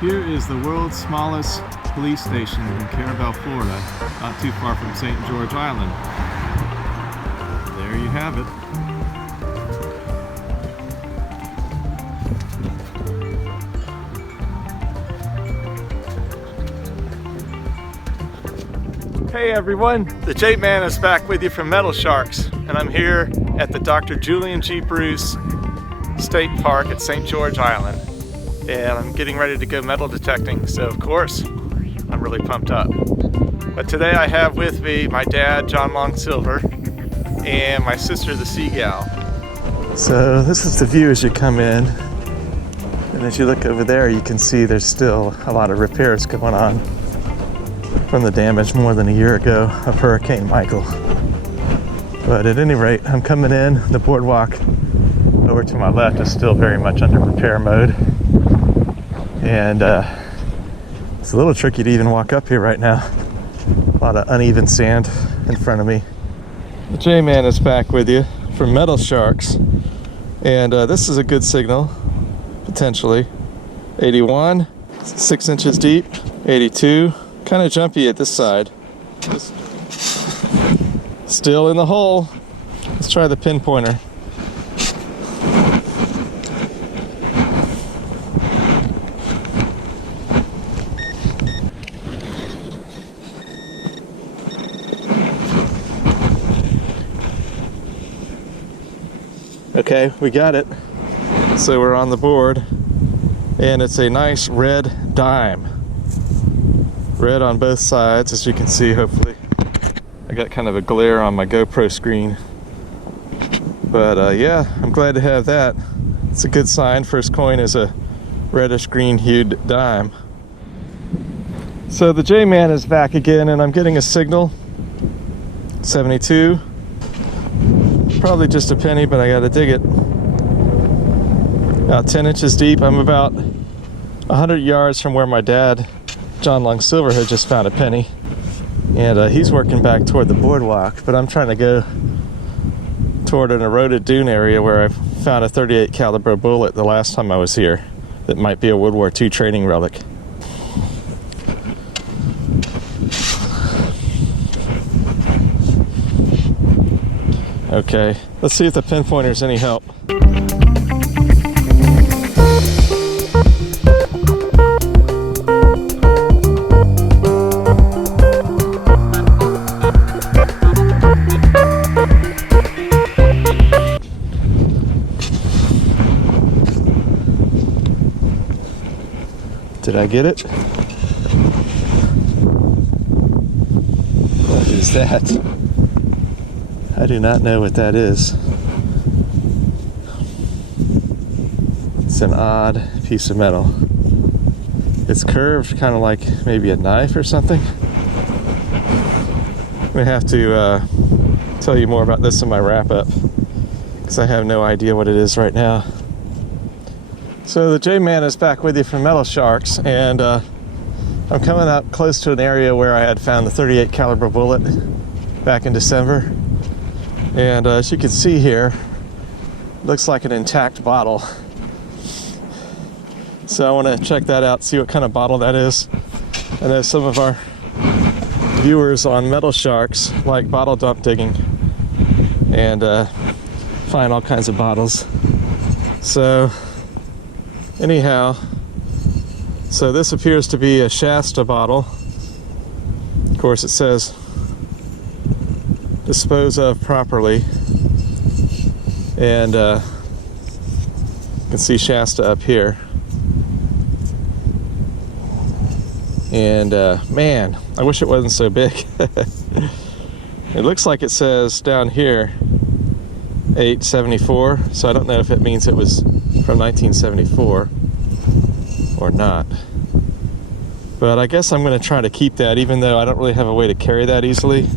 Here is the world's smallest police station in Carabel, Florida, not too far from St. George Island. There you have it. Hey everyone, the J-Man is back with you from Metal Sharks, and I'm here at the Dr. Julian G. Bruce State Park at St. George Island. And I'm getting ready to go metal detecting, so of course, I'm really pumped up. But today I have with me my dad, John Long Silver, and my sister, the Seagal. So this is the view as you come in, and as you look over there, you can see there's still a lot of repairs going on from the damage more than a year ago of Hurricane Michael. But at any rate, I'm coming in. The boardwalk over to my left is still very much under repair mode. And it's a little tricky to even walk up here right now. A lot of uneven sand in front of me. The J-Man is back with you from Metal Sharks. And this is a good signal, potentially. 81, 6 inches deep, 82. Kind of jumpy at this side. Still in the hole. Let's try the pinpointer. Okay, we got it. So we're on the board, and it's a nice red dime. Red on both sides, as you can see, hopefully. I got kind of a glare on my GoPro screen. But yeah, I'm glad to have that. It's a good sign. First coin is a reddish green hued dime. So the J-Man is back again, and I'm getting a signal. 72. Probably just a penny, but I gotta dig it. About 10 inches deep. I'm about 100 yards from where my dad, John Long Silver, had just found a penny. And he's working back toward the boardwalk, but I'm trying to go toward an eroded dune area where I found a .38 caliber bullet the last time I was here. That might be a World War II training relic. Okay, let's see if the pinpointer's any help. Did I get it? What is that? I do not know what that is. It's an odd piece of metal. It's curved, kind of like maybe a knife or something. I'm gonna have to tell you more about this in my wrap-up, because I have no idea what it is right now. So the J-Man is back with you from Metal Sharks, and I'm coming up close to an area where I had found the .38 caliber bullet back in December. And as you can see here, looks like an intact bottle. So I want to check that out, see what kind of bottle that is. I know some of our viewers on Metal Sharks like bottle dump digging and find all kinds of bottles. So anyhow, so this appears to be a Shasta bottle. Of course, it says dispose of properly, and you can see Shasta up here. And man, I wish it wasn't so big. It looks like it says down here 874, so I don't know if it means it was from 1974 or not. But I guess I'm going to try to keep that, even though I don't really have a way to carry that easily.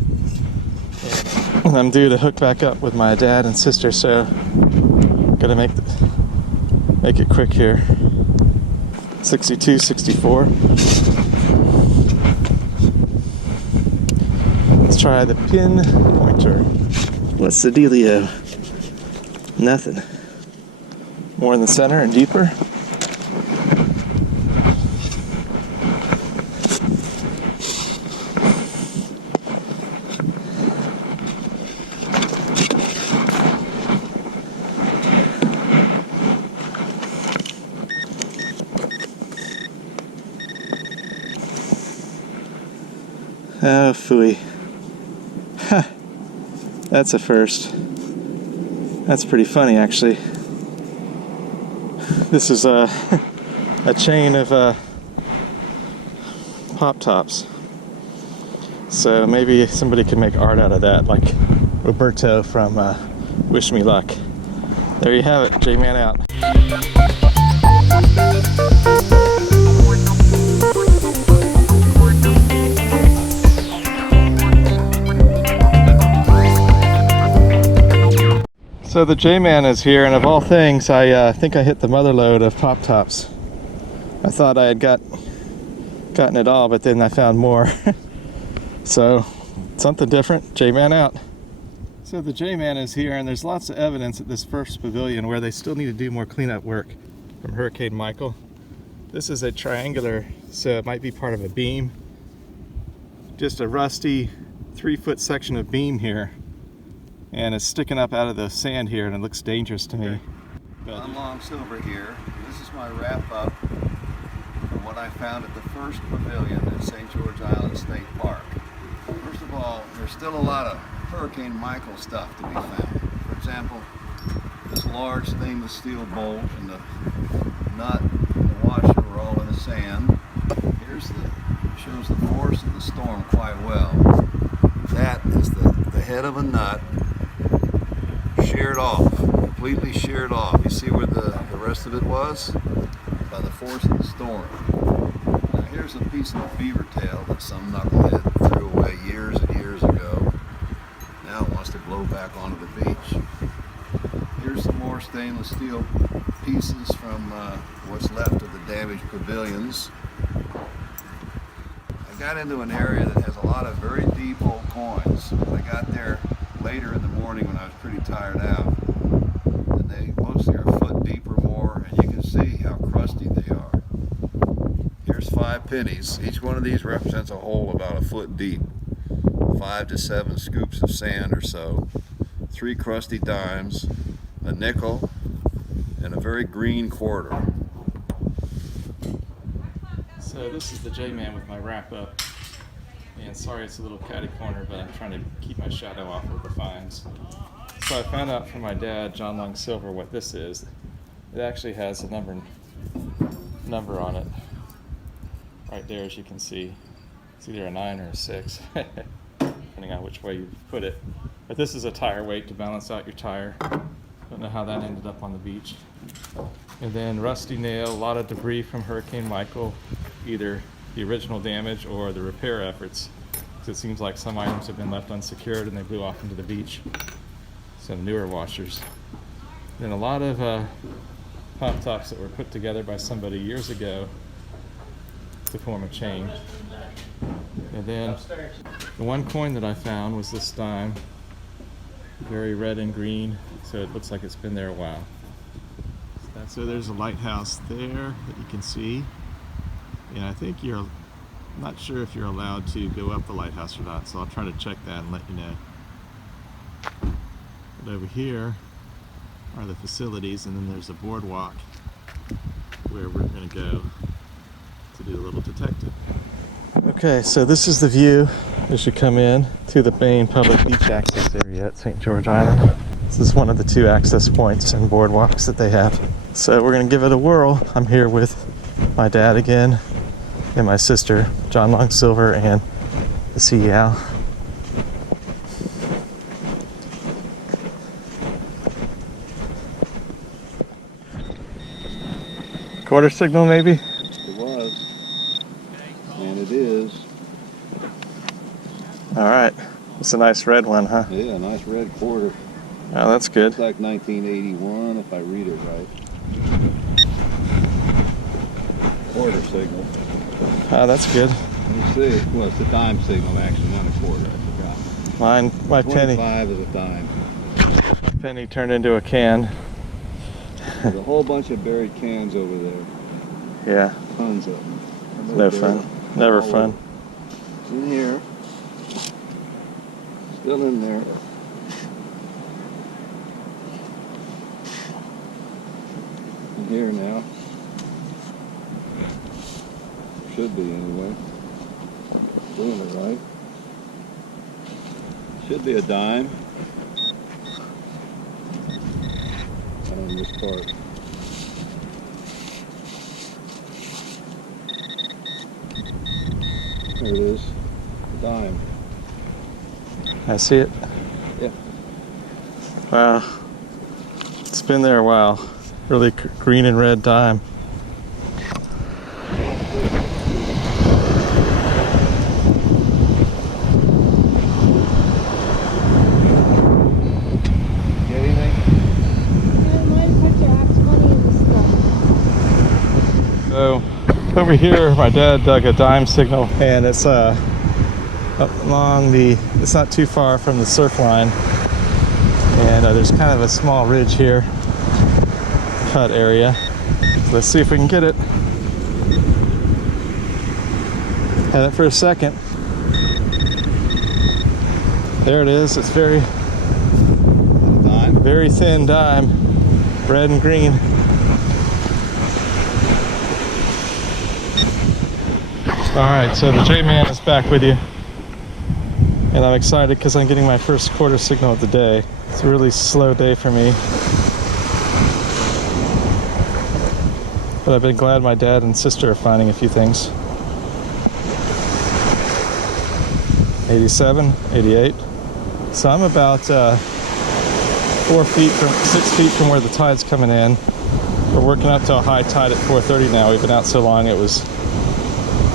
And I'm due to hook back up with my dad and sister, so I'm gonna make it quick here. 62, 64. Let's try the pin pointer. What's the dealio? Nothing. More in the center and deeper. Oh, phooey. Ha! That's a first. That's pretty funny, actually. This is a chain of pop tops. So maybe somebody could make art out of that, like Roberto from Wish Me Luck. There you have it. J-Man out. So the J-Man is here, and of all things, I think I hit the mother lode of pop tops. I thought I had gotten it all, but then I found more. So something different. J-Man out. So the J-Man is here, and there's lots of evidence at this first pavilion where they still need to do more cleanup work from Hurricane Michael. This is a triangular, so it might be part of a beam. Just a rusty 3-foot section of beam here. And it's sticking up out of the sand here, and it looks dangerous to me. I'm Long Silver here. This is my wrap up from what I found at the first pavilion at St. George Island State Park. First of all, there's still a lot of Hurricane Michael stuff to be found. For example, this large stainless steel bolt and the nut and the washer were all in the sand. Shows the force of the storm quite well. That is the head of a nut. Sheared off, completely sheared off. You see where the rest of it was? By the force of the storm. Now here's a piece of beaver tail that some knucklehead threw away years and years ago. Now it wants to blow back onto the beach. Here's some more stainless steel pieces from what's left of the damaged pavilions. I got into an area that has a lot of very deep old coins. I got there later in the morning when I was pretty tired out, and they mostly are a foot deep or more, and you can see how crusty they are. Here's 5 pennies. Each one of these represents a hole about a foot deep. 5 to 7 scoops of sand or so. 3 crusty dimes, a nickel, and a very green quarter. So this is the J-Man with my wrap up. And sorry it's a little catty corner, but I'm trying to keep my shadow off of the finds. So I found out from my dad, John Long Silver, what this is. It actually has a number on it. Right there, as you can see. It's either a 9 or a 6, depending on which way you put it. But this is a tire weight to balance out your tire. Don't know how that ended up on the beach. And then rusty nail, a lot of debris from Hurricane Michael, either the original damage or the repair efforts. So it seems like some items have been left unsecured and they blew off into the beach. Some newer washers. Then a lot of pop tops that were put together by somebody years ago to form a chain. And then the one coin that I found was this dime, very red and green, so it looks like it's been there a while. So there's a lighthouse there that you can see. And I think I'm not sure if you're allowed to go up the lighthouse or not, so I'll try to check that and let you know. But over here are the facilities, and then there's a boardwalk where we're going to go to do a little detective. Okay, so this is the view as you come in to the main public beach access area at St. George Island. This is one of the 2 access points and boardwalks that they have. So we're going to give it a whirl. I'm here with my dad again, and my sister, John Long Silver, and the sea owl. Quarter signal, maybe? It was, and it is. All right. It's a nice red one, huh? Yeah, a nice red quarter. Oh, that's good. It's like 1981, if I read it right. Quarter signal. Oh, that's good. Let me see. Well, it's a dime signal, actually, not a quarter. I forgot. My penny. 25 is a dime. Penny turned into a can. There's a whole bunch of buried cans over there. Yeah. Tons of them. No fun. Never fun. It's in here. Still in there. In here now. Should be anyway. Doing it right. Should be a dime. On this part. There it is. A dime. I see it. Yeah. Wow. It's been there a while. Really green and red dime. So over here, my dad dug a dime signal, and it's up along the. It's not too far from the surf line, and there's kind of a small ridge here, cut area. Let's see if we can get it. Had it for a second. There it is. It's very thin dime, red and green. Alright, so the J-Man is back with you, and I'm excited because I'm getting my first quarter signal of the day. It's a really slow day for me, but I've been glad my dad and sister are finding a few things. 87, 88. So I'm about 6 feet from where the tide's coming in. We're working up to a high tide at 4:30 now. We've been out so long, it was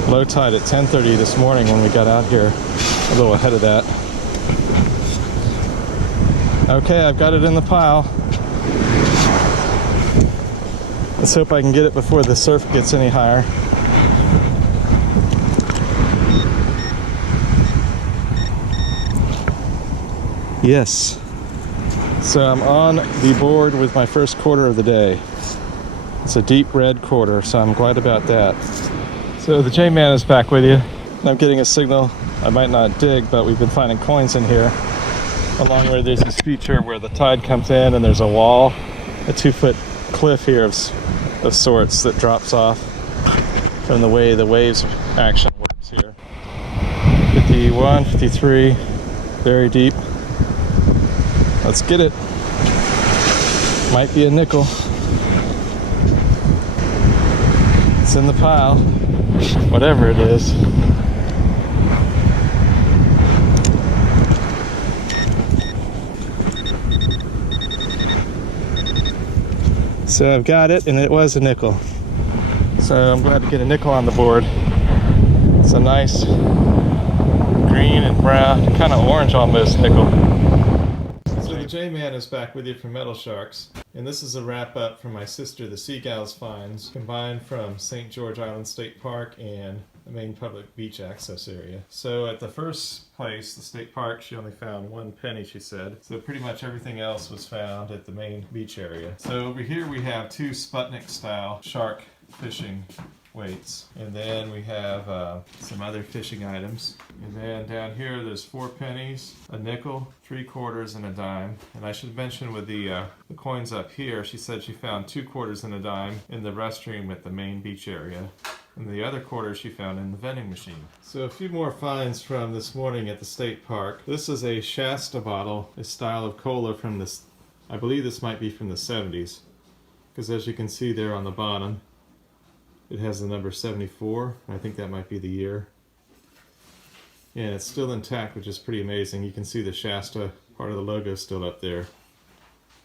low tide at 10:30 this morning when we got out here, a little ahead of that. Okay, I've got it in the pile. Let's hope I can get it before the surf gets any higher. Yes. So I'm on the board with my first quarter of the day. It's a deep red quarter, so I'm glad about that. So the J-Man is back with you. I'm getting a signal. I might not dig, but we've been finding coins in here along where there's this feature where the tide comes in and there's a wall, a 2-foot cliff here of sorts that drops off from the way the waves action works here. 51, 53, very deep. Let's get it. Might be a nickel. It's in the pile. Whatever it is. So I've got it, and it was a nickel. So I'm glad to get a nickel on the board. It's a nice green and brown, kind of orange almost nickel. So the J-Man is back with you from Metal Sharks, and this is a wrap up from my sister, the Seagulls finds, combined from St. George Island State Park and the main public beach access area. So at the first place, the state park, she only found 1 penny, she said. So pretty much everything else was found at the main beach area. So over here we have 2 Sputnik style shark fishing weights, and then we have some other fishing items, and then down here there's 4 pennies, a nickel, 3 quarters, and a dime. And I should mention with the coins up here, she said she found 2 quarters and a dime in the restroom at the main beach area, and the other quarter she found in the vending machine. So a few more finds from this morning at the state park. This is a Shasta bottle, a style of cola from this, I believe this might be from the 70s, because as you can see there on the bottom, it has the number 74. I think that might be the year. And it's still intact, which is pretty amazing. You can see the Shasta part of the logo still up there.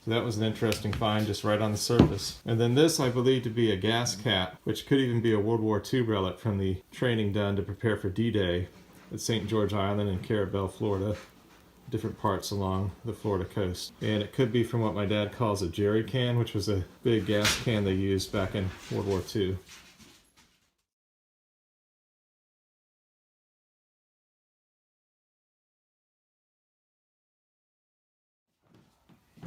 So that was an interesting find just right on the surface. And then this I believe to be a gas cap, which could even be a World War II relic from the training done to prepare for D-Day at St. George Island and Carabel, Florida. Different parts along the Florida coast. And it could be from what my dad calls a jerry can, which was a big gas can they used back in World War II.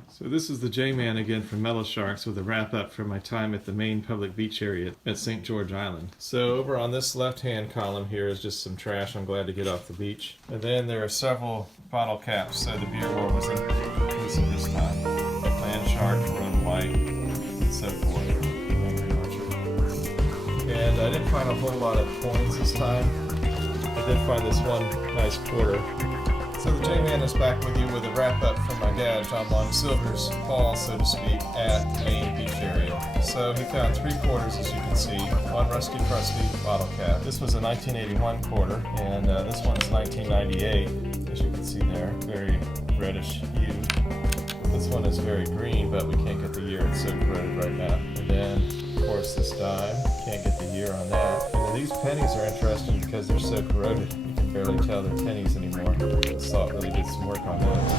So this is the J-Man again from Metal Sharks with a wrap up from my time at the main public beach area at St. George Island. So over on this left hand column here is just some trash I'm glad to get off the beach. And then there are several bottle caps, so the beer war was inclusive this time. Land shark, red white, and so forth. Angry Archer. And I didn't find a whole lot of coins this time. I did find this one nice quarter. So the J-Man is back with you with a wrap-up from my dad, John Long Silver's haul, so to speak, at Maine Beach area. So he found 3 quarters, as you can see, 1 rusty crusty bottle cap. This was a 1981 quarter, and this one's 1998, as you can see there, very reddish hue. This one is very green, but we can't get the year, it's so corroded right now. And then, of course, this dime, can't get the year on that. And these pennies are interesting because they're so corroded. Barely tell they're pennies anymore. The salt really did some work on those.